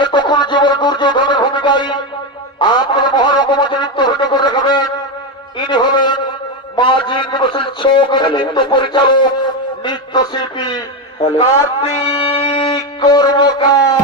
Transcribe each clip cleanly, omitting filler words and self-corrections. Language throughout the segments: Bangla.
এতক্ষণ জীবন দুর্যোধনের ভূমিকায় আপনাদের মহারকম চরিত্র হতে করে দেখাবেন। ইনি হলেন মাঝি নিবাসের ছকের নৃত্য পরিচালক নৃত্যশিল্পী কার্তিক কর্মকার।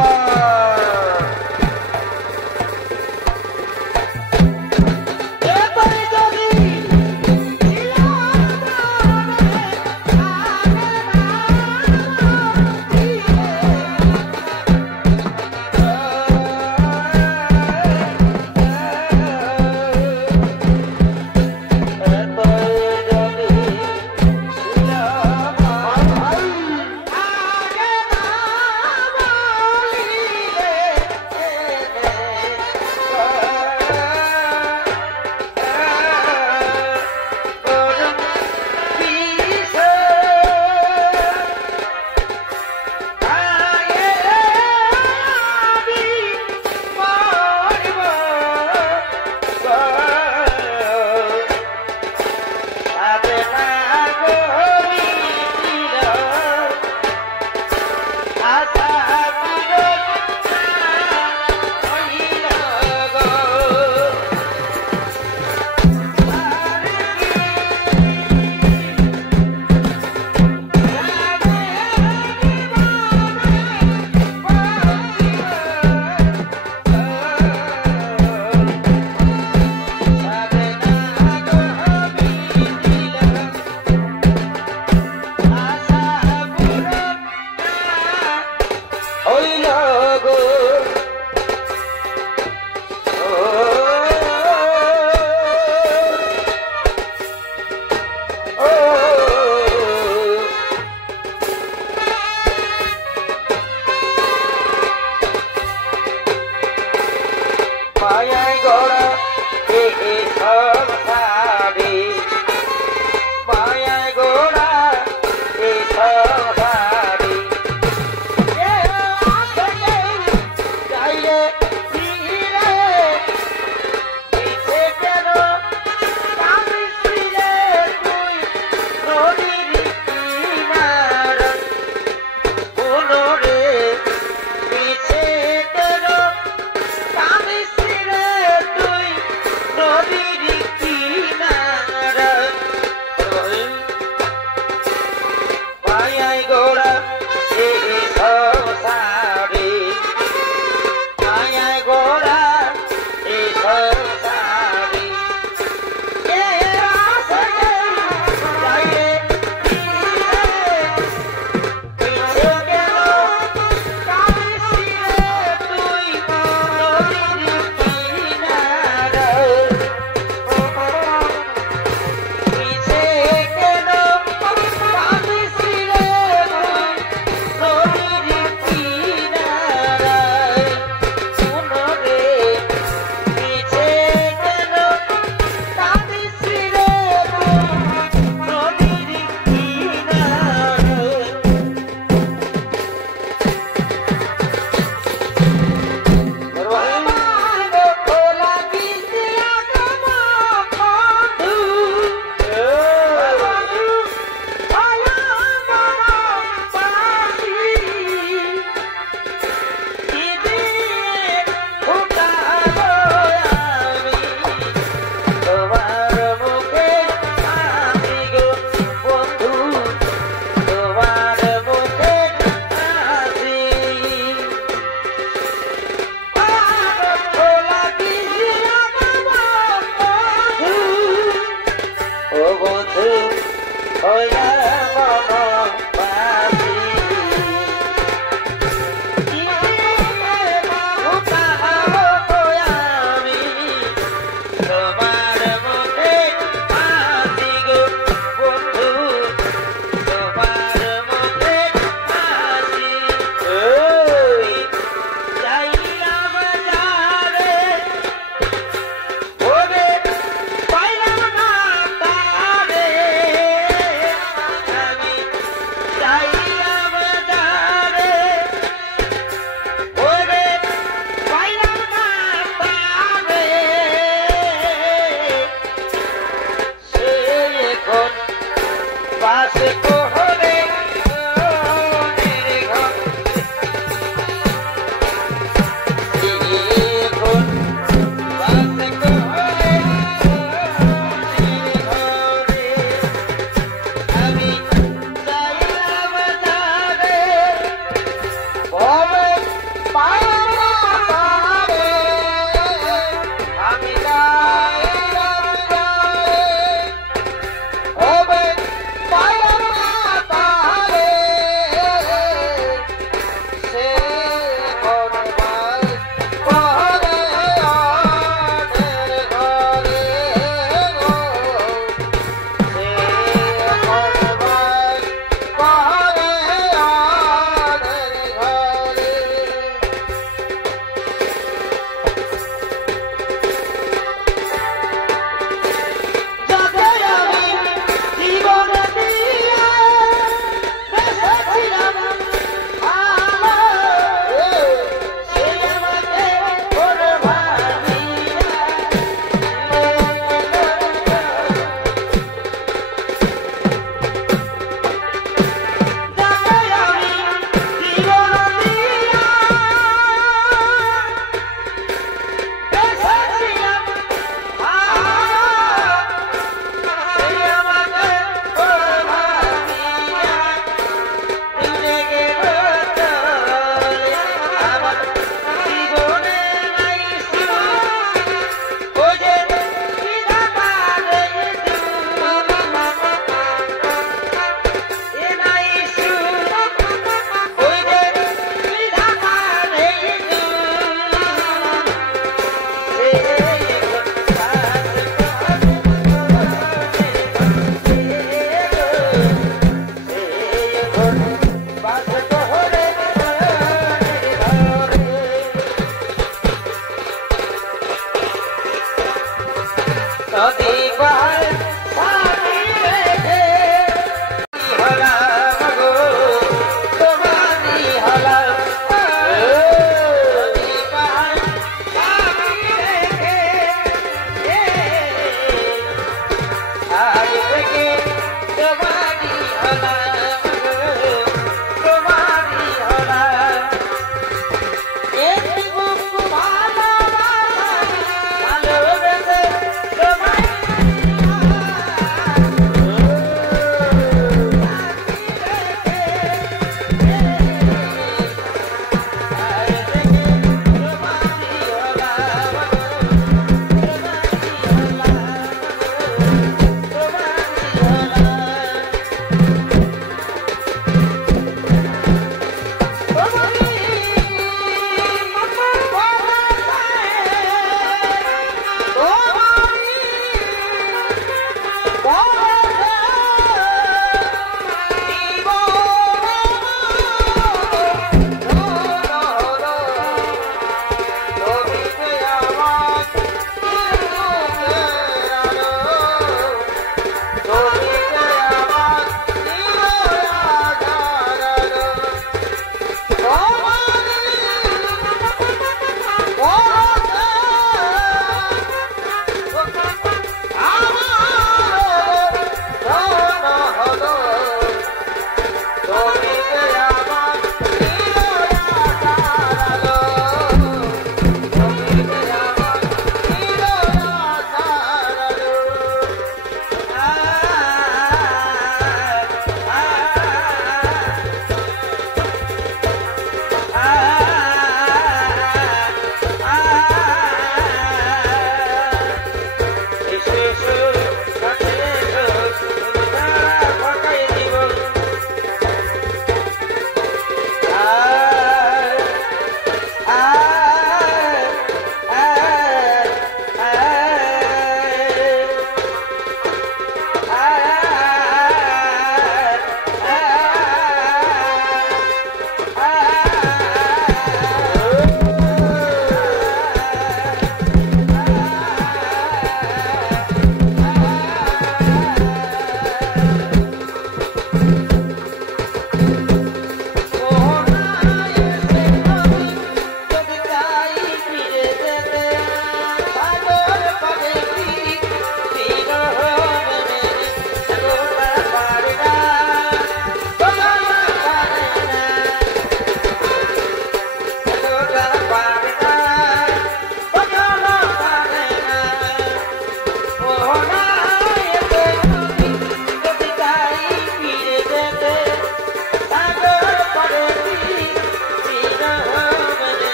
Maya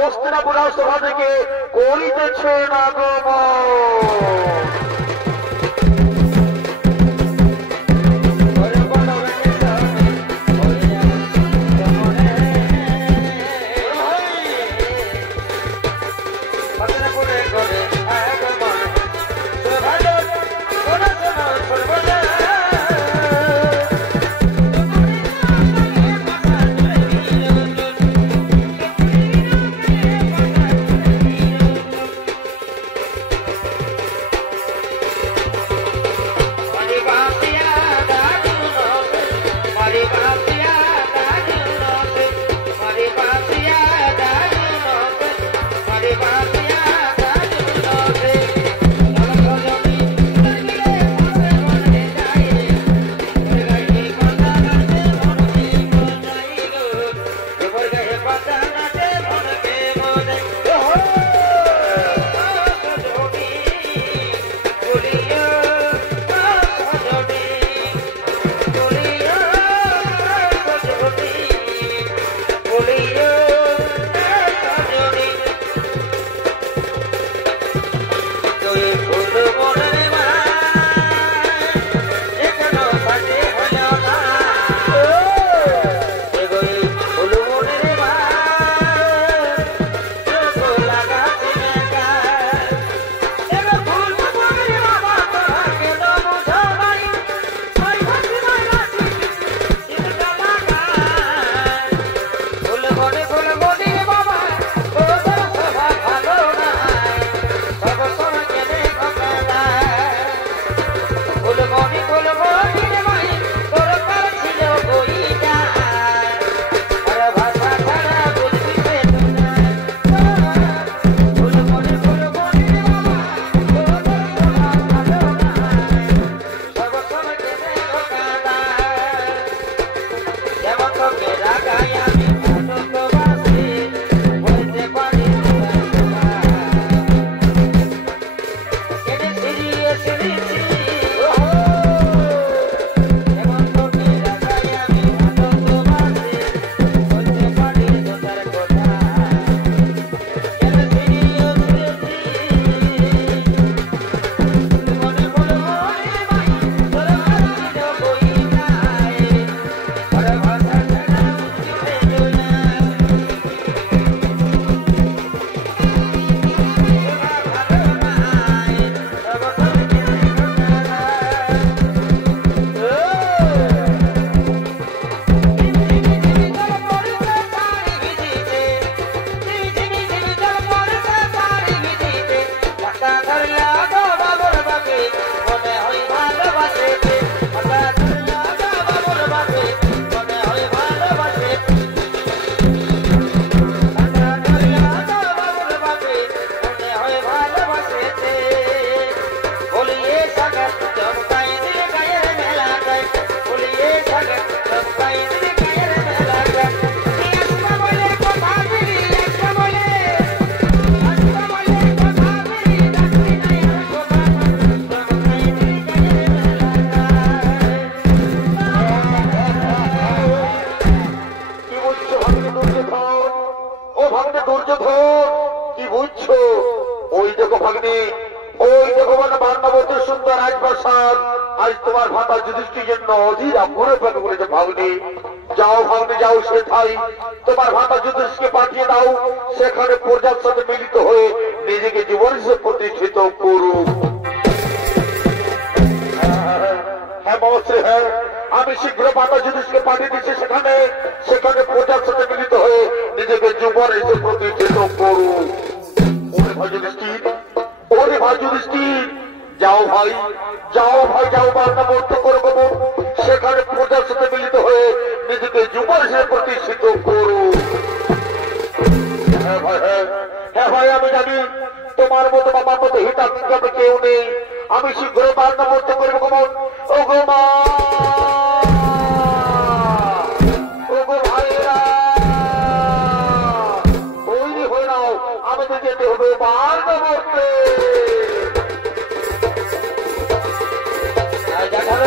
হস্তিনাপুর সভা থেকে করিতেছেন আগমন।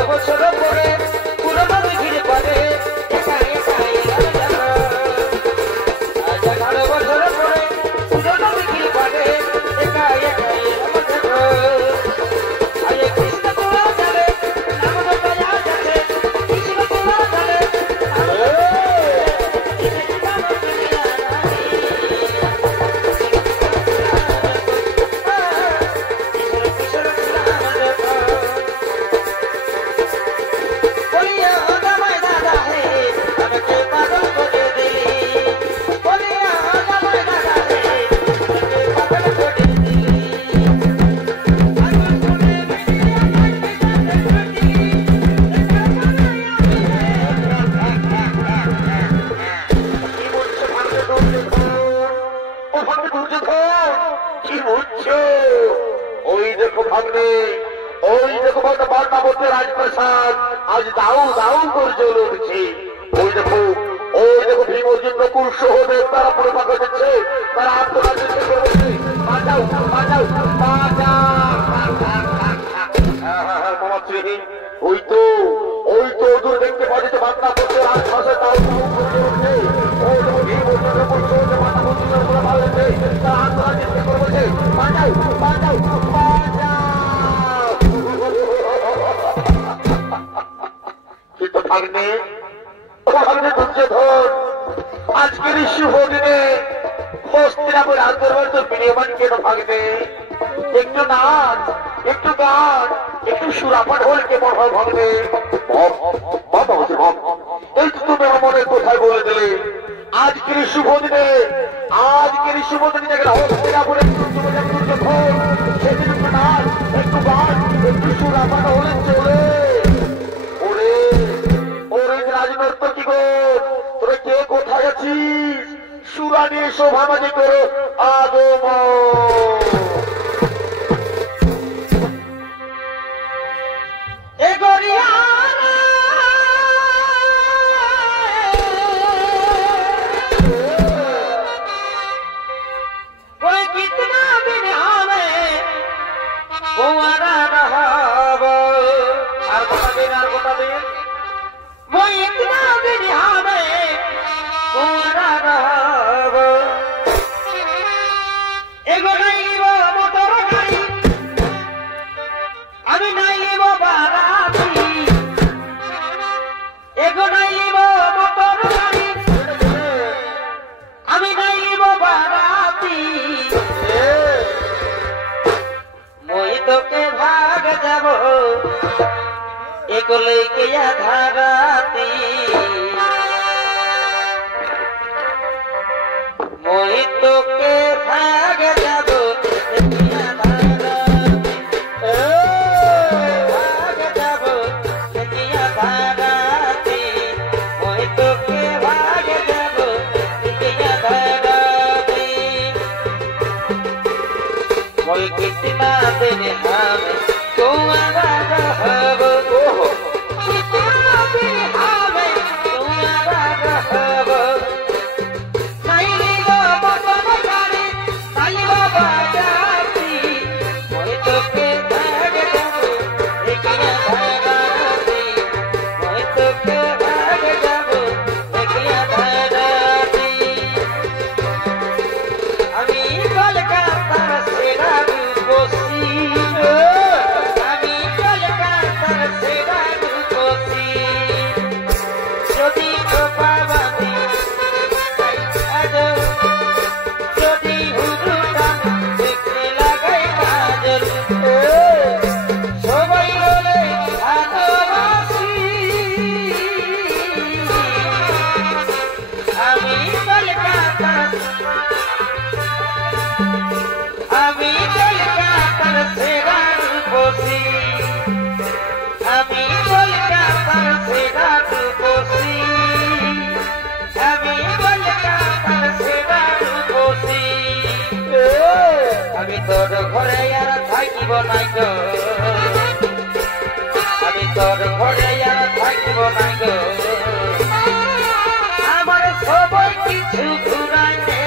বছর পরে দুর্যোধন কি বুঝছো? ওই দেখো ভাগ্নে, ওই দেখো ভাগ্নে বার্নাবতী রাজপ্রাসাদ আজ দাউ দাউ করে জ্বলে উঠেছে। ওই দেখো ভীম অর্জুন নকুল সহদেব তারা পুরো ফাঁকা দিচ্ছে, তারা আত্মঘাত করছে। বাঁচাও বাঁচাও বাঁচাও। ওই তো দূর দেখতে পাচ্ছি তো বার্নাবতী রাজপ্রাসাদ দাউ দাউ করে উঠছে। ওই দেখো ভীম অর্জুন নকুল সহদেব বার্নাবতী পুরো ভালো হচ্ছে, তারা আত্মঘাত করছে। বাঁচাও বাঁচাও বাঁচাও। কিন্তু ভাগ্নে দুর্যোধন আজকের এই শুভ দিনে হস্তিনাপুর আন্দোলন তো বিনিয়মান কেন ভাগবে? একটু নাচ, একটু গান, একটু সুরাপান হলে কেমন হয় ভাগবে? এই তো তুমি আমার মনে কোথায় বলে দিলে। আজকের এই শুভ দিনে হস্তিনাপুরের দুর্যোধন সেদিন একটু নাচ, একটু গান, একটু সুরাপান হলে চলে। রাজনর্ত কি গো, তোরা কে কোথায় আছিস? সুরা নিয়ে শোভাবাজি করো আগম। আর গোটা দিন वो इतना भी निहावे कोरा रहब एगो नहीं वो मोटर गाड़ी अभी नहीं वो बाराती एगो नहीं वो मोटर गाड़ी अभी नहीं वो बाराती मोई तो के भाग जाबो एगो लेके धाराती मोहित के भाग जाबो भाग जाबो धाराती मोहित के भाग जाबो धाराती मोहि कितना दिन हमें तुम्हारा रहबो তোর ঘরে আর থাকিব নাই গো আমি তোর ঘরে আর থাকিব নাই গো আমার সবাই কিছু ঘুরাই দে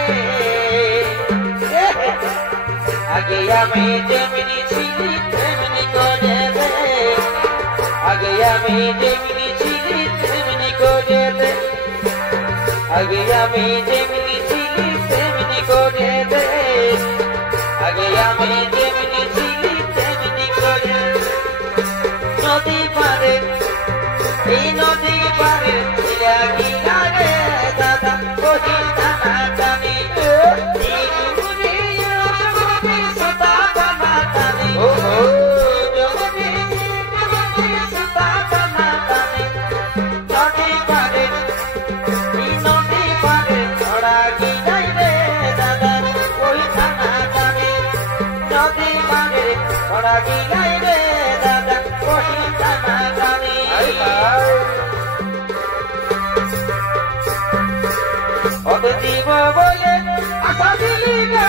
আগে আমি যেমনি ছিলি তেমনি করে দে আগে আমি যেমনি ছিলি তেমনি করে দে আগে আমি যেমনি ছিলি তেমনি করে দে আগে আমি যেমনি ছিলি তেমনি করে নদী পারে এই নদী পারে রে দাদা কহি টানা টানি সুতা টানা টানি সুতা টানা টানি নদী পারে এই নদী পারে ছড়া কি যাই রে দাদা কহি টানা টানি নদী পারে ছড়া কি যাই রে দাদা কহি টানা টানি জীব বলে আশা দিলি গা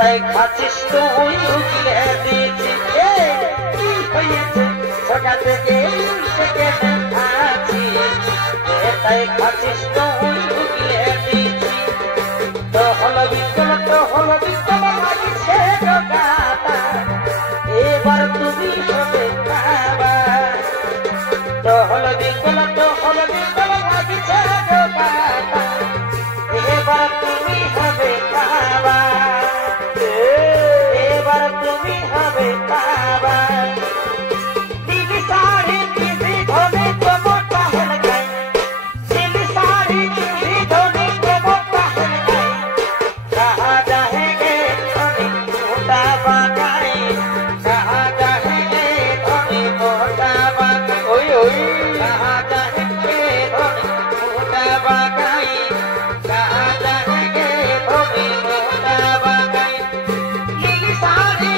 তাই খাচ্ছিস তুই ঢুকলে দিয়েছি কি হয়েছে ছোটা থেকে আছি তাই খাচ্ছিস তুই ঢুকলে দিয়েছি তো হলো বিকল লাগিছে গাতা এবার তুমি হবে বাবা তো হলো বিকল লাগিছে গাতা এবার তুমি হবে বাবা এবার তুমি হবে বাবা দিদি সাড়ে দিদি ধনে কমটা হল গাই দিদি সাড়ে দিদি ধনে কমটা হল গাই कहा जाएंगे धनी मोटा बागाई कहा जाएंगे धनी मोटा बागाई ओई ओई कहा जाएंगे धनी मोटा बागाई कहा जाएंगे धनी मोटा बागाई लीली साड़ी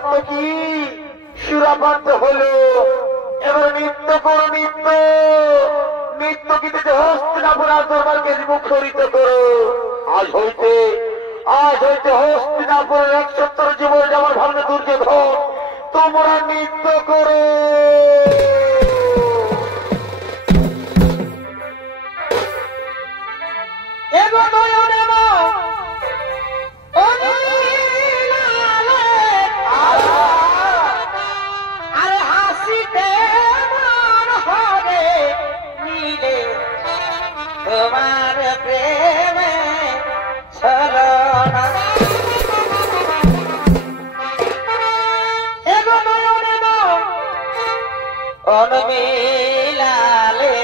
সুরাপান্ত কি সুরাপান্ত হলো। এবার নৃত্য করো, নৃত্য নৃত্য গীতে হস্তিনাপুর দরবারকে মুখরিত করো। আজ হইতে হস্তিনাপুরের 170 জীবন যেমন ভাবনা দুর্যোধন তোমরা নৃত্য করো। তোমার প্রেমে ছলনা এগো নয়নে অনমিলালে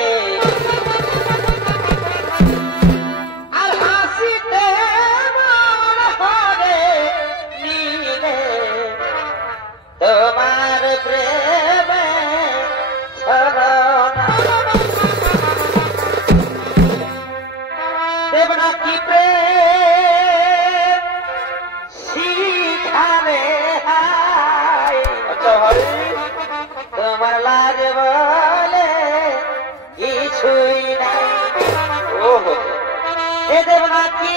আর হাসিতে মন হরে নীলে তোমার প্রেমে ছলনা দেবনা কি প্রেম শিখালে হায়। আচ্ছা ভাই, তোমার লাজ বলে কিছুই নাই। ওহো, এ দেবনা কি